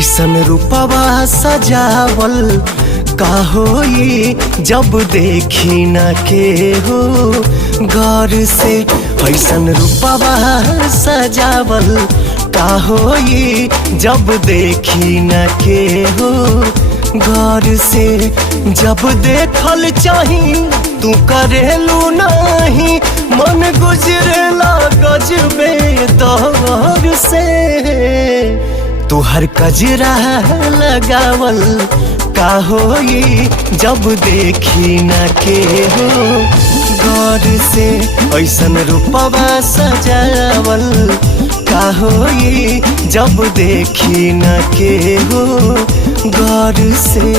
ऐसन रूपवा सजावल का होई जब देखी न के हो गौर से। ऐसन रूपवा सजावल का होई जब देखी न के हो गौर से। जब देखल चाही तू करेलू नहीं, मन गुजरेला गजबे दौर से। तू हर कजरा लगावल का होई जब देखी न के हो गौर से। ऐसन रूपवा सजावल का होई जब देखी न के हो गौर से।